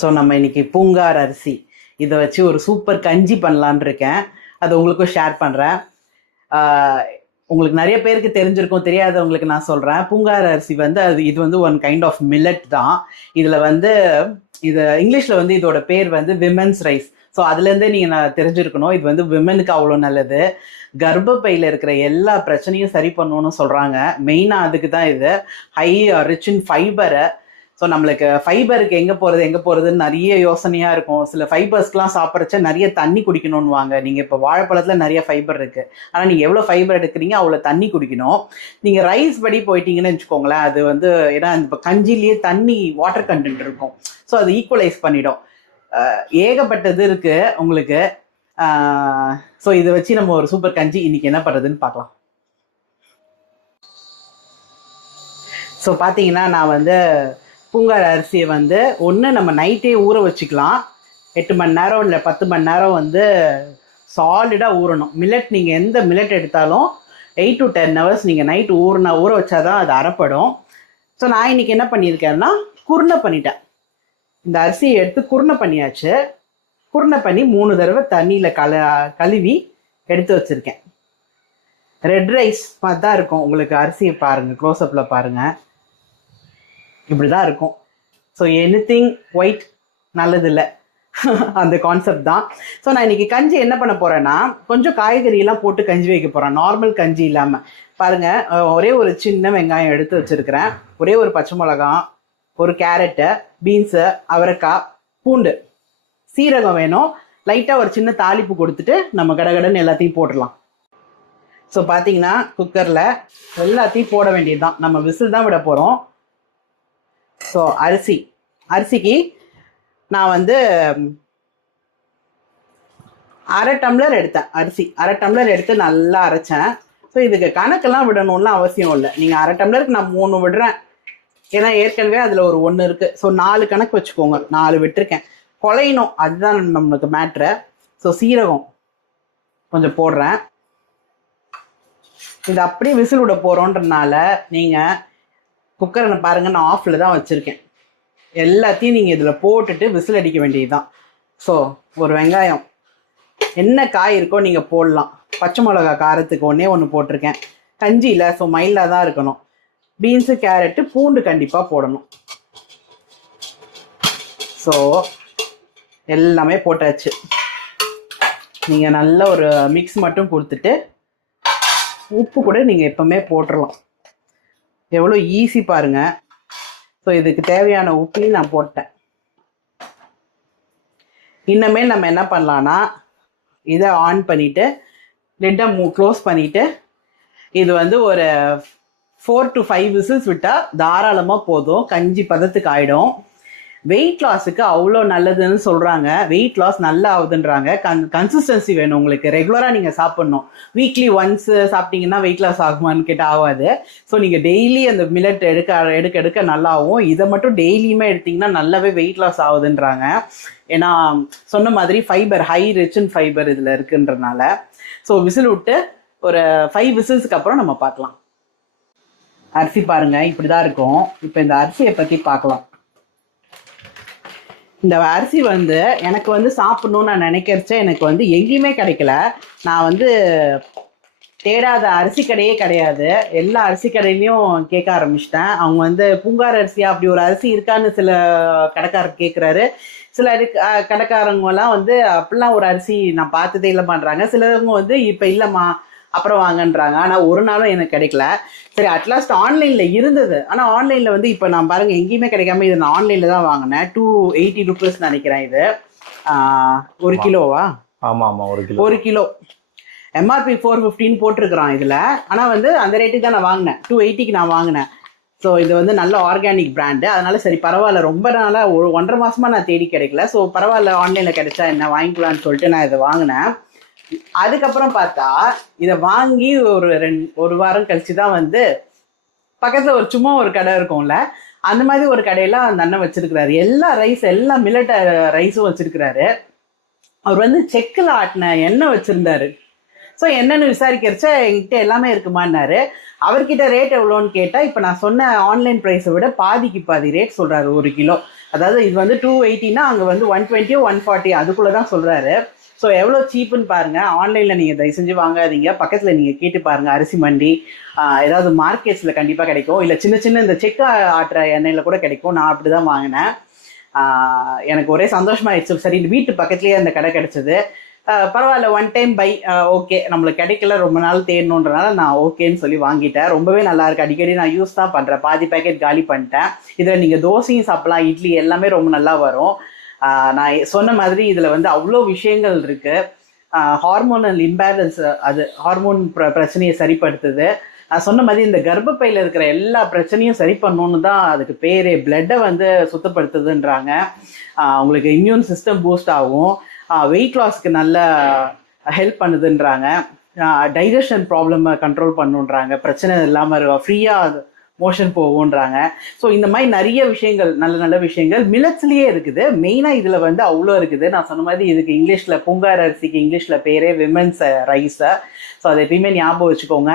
So நம்ம இன்னைக்கு பூங்கார் அரிசி இதை வச்சு ஒரு சூப்பர் கஞ்சி பண்ணலான் இருக்கேன். அது உங்களுக்கும் ஷேர் பண்ணுறேன். உங்களுக்கு நிறைய பேருக்கு தெரிஞ்சிருக்கும், தெரியாதவங்களுக்கு நான் சொல்கிறேன். பூங்கார் அரிசி வந்து இது வந்து ஒன் கைண்ட் ஆஃப் மில்லட் தான். இதில் வந்து இது இங்கிலீஷில் வந்து இதோட பேர் வந்து விமென்ஸ் ரைஸ். ஸோ அதுலேருந்தே நீங்கள் தெரிஞ்சிருக்கணும், இது வந்து விமெனுக்கு அவ்வளோ நல்லது. கர்ப்பப்பையில் இருக்கிற எல்லா பிரச்சனையும் சரி பண்ணணும்னு சொல்கிறாங்க. மெயினாக அதுக்கு தான் இது. ஹை ரிச் இன் ஃபைபரை. ஸோ நம்மளுக்கு ஃபைபருக்கு எங்கே போகிறதுன்னு நிறைய யோசனையாக இருக்கும். சில ஃபைபர்ஸ்க்கெலாம் சாப்பிட்றச்ச நிறைய தண்ணி குடிக்கணும்னு. நீங்கள் இப்போ வாழைப்பழத்தில் நிறைய ஃபைபர் இருக்குது, ஆனால் நீங்கள் எவ்வளோ ஃபைபர் எடுக்கிறீங்க அவ்வளோ தண்ணி குடிக்கணும். நீங்கள் ரைஸ் படி போயிட்டீங்கன்னு வச்சுக்கோங்களேன், அது வந்து ஏன்னா இப்போ கஞ்சிலேயே தண்ணி வாட்டர் கண்டென்ட் இருக்கும். ஸோ அது ஈக்குவலைஸ் பண்ணிடும். ஏகப்பட்டது இருக்குது உங்களுக்கு. ஸோ இதை வச்சு நம்ம ஒரு சூப்பர் கஞ்சி இன்றைக்கி என்ன பண்ணுறதுன்னு பார்க்கலாம். ஸோ பார்த்தீங்கன்னா நான் வந்து பூங்கார் அரிசியை வந்து ஒன்று நம்ம நைட்டே ஊற வச்சுக்கலாம். 8 மணி நேரம் இல்லை 10 மணி நேரம் வந்து சாலிடாக ஊறணும். மில்லட் நீங்கள் எந்த மில்லட் எடுத்தாலும் 8 to 10 hours நீங்கள் நைட் ஊற வச்சா தான் அது அரைப்படும். ஸோ நான் இன்றைக்கி என்ன பண்ணியிருக்கேன்னா குருணை பண்ணிட்டேன். இந்த அரிசியை எடுத்து குருணை பண்ணியாச்சு. குருணை பண்ணி 3 தடவை தண்ணியில் கழுவி எடுத்து வச்சுருக்கேன். ரெட் ரைஸ் மாதிரி தான் இருக்கும் உங்களுக்கு. அரிசியை பாருங்கள், க்ளோஸ்அப்பில் பாருங்கள், இப்படி தான் இருக்கும். ஸோ எனிதிங் ஒயிட் நல்லதில்லை, அந்த கான்செப்ட் தான். ஸோ நான் இன்றைக்கி கஞ்சி என்ன பண்ண போகிறேன்னா, கொஞ்சம் காய்கறியெல்லாம் போட்டு கஞ்சி வைக்க போகிறேன், நார்மல் கஞ்சி இல்லாமல். பாருங்கள், ஒரே ஒரு சின்ன வெங்காயம் எடுத்து வச்சுருக்கிறேன், ஒரே ஒரு பச்சை மிளகாய், ஒரு கேரட்டு, பீன்ஸு, அவரைக்காய், பூண்டு, சீரகம் வேணும். லைட்டாக ஒரு சின்ன தாளிப்பு கொடுத்துட்டு நம்ம கடகடன்னு எல்லாத்தையும் போட்டுடலாம். ஸோ பார்த்தீங்கன்னா குக்கரில் எல்லாத்தையும் போட வேண்டியது தான். நம்ம விசில் தான் விட போகிறோம். ஸோ அரிசிக்கு நான் வந்து 1/2 டம்ளர் எடுத்தேன். அரை டம்ளர் எடுத்து நல்லா அரைச்சேன். ஸோ இதுக்கு கணக்கெல்லாம் விடணும்லாம் அவசியம் இல்லை. நீங்கள் 1/2 டம்ளருக்கு நான் 3 விடுறேன், ஏன்னா ஏற்கனவே அதில் ஒரு 1 இருக்குது. ஸோ 4 கணக்கு வச்சுக்கோங்க, 4 விட்டுருக்கேன். குழையணும், அதுதான் நம்மளுக்கு மேட்ரு. ஸோ சீரகம் கொஞ்சம் போடுறேன். இது அப்படியே விசில் விட போகிறோன்றதுனால நீங்கள் குக்கரை பாருங்கள், நான் ஆஃபில் தான் வச்சுருக்கேன். எல்லாத்தையும் நீங்கள் இதில் போட்டுட்டு விசில் அடிக்க வேண்டியது தான். ஸோ ஒரு வெங்காயம், என்ன காய் இருக்கோ நீங்கள் போடலாம். பச்சை மிளகா காரத்துக்கு 1 போட்டிருக்கேன். கஞ்சி இல்லை, ஸோ மைல்டாக தான் இருக்கணும். பீன்ஸு, கேரட்டு, பூண்டு கண்டிப்பாக போடணும். ஸோ எல்லாமே போட்டாச்சு. நீங்கள் நல்ல ஒரு மிக்ஸ் மட்டும் கொடுத்துட்டு உப்பு கூட நீங்கள் எப்போவுமே போட்டுடலாம். எவ்வளோ ஈஸி பாருங்கள். ஸோ இதுக்கு தேவையான உப்பையும் நான் போட்டேன். இன்னமே நம்ம என்ன பண்ணலான்னா, இதை ஆன் பண்ணிவிட்டு லிட்டை க்ளோஸ் பண்ணிவிட்டு இது வந்து ஒரு 4 to 5 விசில்ஸ் விட்டால் தாராளமாக போதும், கஞ்சி பதத்துக்கு ஆகிடும். வெயிட் லாஸுக்கு அவ்வளோ நல்லதுன்னு சொல்கிறாங்க. வெயிட் லாஸ் நல்லா ஆகுதுன்றாங்க. கன்சிஸ்டன்சி வேணும் உங்களுக்கு. ரெகுலராக நீங்கள் சாப்பிட்ணும். வீக்லி ஒன்ஸ் சாப்பிட்டீங்கன்னா வெயிட் லாஸ் ஆகுமான்னு கேட்டால் ஆகாது. ஸோ நீங்கள் டெய்லி அந்த மில்லட் எடுக்க நல்லாவும், இதை மட்டும் டெய்லியுமே எடுத்திங்கன்னா நல்லாவே வெயிட் லாஸ் ஆகுதுன்றாங்க. ஏன்னா சொன்ன மாதிரி ஃபைபர், ஹை ரிச் இன் ஃபைபர் இதில் இருக்குன்றனால. ஸோ விசில் விட்டு ஒரு 5 விசில்ஸுக்கு அப்புறம் நம்ம பார்க்கலாம். அரிசி பாருங்கள், இப்படி தான் இருக்கும். இப்போ இந்த அரிசியை பற்றி பார்க்கலாம். இந்த அரிசி வந்து எனக்கு வந்து சாப்பிட்ணுன்னு நான் நினைக்கிறச்ச எனக்கு வந்து எங்கேயுமே கிடைக்கல. நான் வந்து தேடாத அரிசி கடையே கிடையாது. எல்லா அரிசி கடையிலையும் கேட்க ஆரம்பிச்சிட்டேன். அவங்க வந்து பூங்கார் அரிசியா, அப்படி ஒரு அரிசி இருக்கான்னு சில கடைக்காரர் கேட்குறாரு. சில கடைக்காரங்கெல்லாம் வந்து அப்படிலாம் ஒரு அரிசி நான் பார்த்ததே இல்லை பண்ணுறாங்க. சிலவங்க வந்து இப்போ இல்லைம்மா அப்புறம் வாங்கன்றாங்க. ஆனால் ஒரு நாளும் எனக்கு கிடைக்கல. சரி, அட்லாஸ்ட் ஆன்லைனில் இருந்தது. ஆனால் ஆன்லைனில் வந்து இப்போ நான் பாருங்கள் எங்கேயுமே கிடைக்காம இது நான் ஆன்லைனில் தான் வாங்கினேன். 280 rupees நினைக்கிறேன். இது 1 கிலோவா? ஆமாம் ஆமாம், 1 கிலோ. MRP 415 போட்டிருக்கிறான் இதில். ஆனால் வந்து அந்த ரேட்டுக்கு தான் நான் வாங்கினேன். 280க்கு நான் வாங்கினேன். ஸோ இது வந்து நல்ல ஆர்கானிக் பிராண்டு. அதனால சரி பரவாயில்ல, ரொம்ப நாளாக 1.5 மாதமாக நான் தேடி கிடைக்கல. ஸோ பரவாயில்ல, ஆன்லைனில் கிடைச்சா என்ன வாங்கிக்கலான்னு சொல்லிட்டு நான் இதை வாங்கினேன். அதுக்கப்புறம் பார்த்தா இதை வாங்கி ஒரு வாரம் கழிச்சு தான் வந்து பக்கத்தில் சும்மா ஒரு கடை இருக்கும்ல, அந்த மாதிரி ஒரு கடையில அந்த அண்ணன் வச்சிருக்கிறாரு. எல்லா மில்லட் ரைஸும் வச்சிருக்கிறாரு. அவர் வந்து செக்கில் ஆட்டின எண்ணெய் வச்சிருந்தாரு. ஸோ என்னன்னு விசாரிக்கிறச்ச என்கிட்ட எல்லாமே இருக்குமான்னாரு. அவர்கிட்ட ரேட் எவ்வளோன்னு கேட்டால் இப்போ நான் சொன்ன ஆன்லைன் ப்ரைஸை விட பாதிக்கு பாதி ரேட் சொல்கிறாரு 1 கிலோ. அதாவது இது வந்து 280னா அங்கே வந்து 120 140 அதுக்குள்ளே தான் சொல்கிறாரு. ஸோ எவ்வளோ சீப்புன்னு பாருங்கள். ஆன்லைனில் நீங்கள் தயவு செஞ்சு வாங்காதீங்க. பக்கத்தில் நீங்கள் கேட்டு பாருங்கள். அரிசி மண்டி ஏதாவது மார்க்கெட்ஸில் கண்டிப்பாக கிடைக்கும். இல்லை சின்ன சின்ன இந்த செக்கு ஆட்டுற எண்ணெயில் கூட கிடைக்கும். நான் அப்படி தான் வாங்கினேன். எனக்கு ஒரே சந்தோஷமாயிடுச்சு. சரி வீட்டு பக்கத்துலேயே அந்த கடை கிடச்சிது. பரவாயில்ல, ஒன் டைம் பை, ஓகே, நம்மளுக்கு கிடைக்கல, ரொம்ப நாள் தேடணுன்றனால நான் ஓகேன்னு சொல்லி வாங்கிட்டேன். ரொம்பவே நல்லா இருக்கு. அடிக்கடி நான் யூஸ் தான் பண்ணுறேன். பாதி பேக்கெட் காலி பண்ணிட்டேன். இதில் நீங்கள் தோசையும் சாப்பிடலாம், இட்லி எல்லாமே ரொம்ப நல்லா வரும். நான் சொன்ன மாதிரி இதில் வந்து அவ்வளோ விஷயங்கள் இருக்குது. ஹார்மோனல் இம்பேலன்ஸ், அது ஹார்மோன் பிரச்சனையை சரிப்படுத்துது. நான் சொன்ன மாதிரி இந்த கர்ப்பப்பையில் இருக்கிற எல்லா பிரச்சனையும் சரி பண்ணணுன்னு தான் அதுக்கு பேர். பிளட்டை வந்து சுத்தப்படுத்துதுன்றாங்க. உங்களுக்கு இம்யூன் சிஸ்டம் பூஸ்ட் ஆகும். வெயிட் லாஸ்க்கு நல்ல ஹெல்ப் பண்ணுதுன்றாங்க. டைஜஷன் ப்ராப்ளமை கண்ட்ரோல் பண்ணுன்றாங்க. பிரச்சனை இல்லாமல் ஃப்ரீயாக மோஷன் போகுன்றாங்க. ஸோ இந்த மாதிரி நிறைய விஷயங்கள், நல்ல நல்ல விஷயங்கள் மில்லட்ஸ்லேயே இருக்குது. மெயினாக இதில் வந்து அவ்வளோ இருக்குது. நான் சொன்ன மாதிரி இதுக்கு இங்கிலீஷில் பூங்கார் அரிசிக்கு இங்கிலீஷில் பேரே விமென்ஸ் ரைஸை. ஸோ அதை எப்பயுமே ஞாபகம் வச்சுக்கோங்க.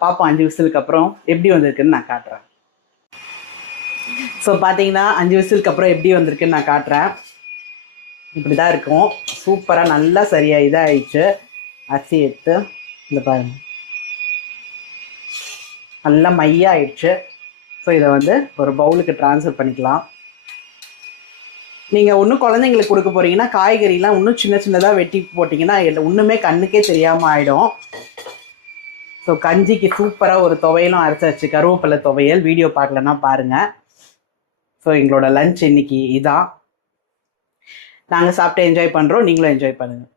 பார்ப்போம் 5 விசிலுக்கு அப்புறம் எப்படி வந்திருக்குன்னு நான் காட்டுறேன். ஸோ பார்த்தீங்கன்னா 5 விசிலுக்கு அப்புறம் எப்படி வந்திருக்குன்னு நான் காட்டுறேன். இப்படி தான் இருக்கும். சூப்பராக நல்லா சரியாக இதாகிடுச்சு. அரிசி எடுத்து இந்த பாருங்க, நல்லா மையாகிடுச்சு. ஸோ இதை வந்து ஒரு பவுலுக்கு ட்ரான்ஸ்ஃபர் பண்ணிக்கலாம். நீங்கள் இன்னும் குழந்தைங்களுக்கு கொடுக்க போகிறீங்கன்னா காய்கறிலாம் இன்னும் சின்ன சின்னதாக வெட்டி போட்டிங்கன்னா ஒன்றுமே கண்ணுக்கே தெரியாமல் ஆகிடும். ஸோ கஞ்சிக்கு சூப்பராக ஒரு துவையலும் அரைச்சாச்சு, கருவேப்பிலை துவையல். வீடியோ பார்க்கலன்னா பாருங்கள். ஸோ எங்களோட லஞ்ச் இன்னைக்கு இதான். நாங்கள் சாப்பிட்டு என்ஜாய் பண்ணுறோம். நீங்களும் என்ஜாய் பண்ணுங்கள்.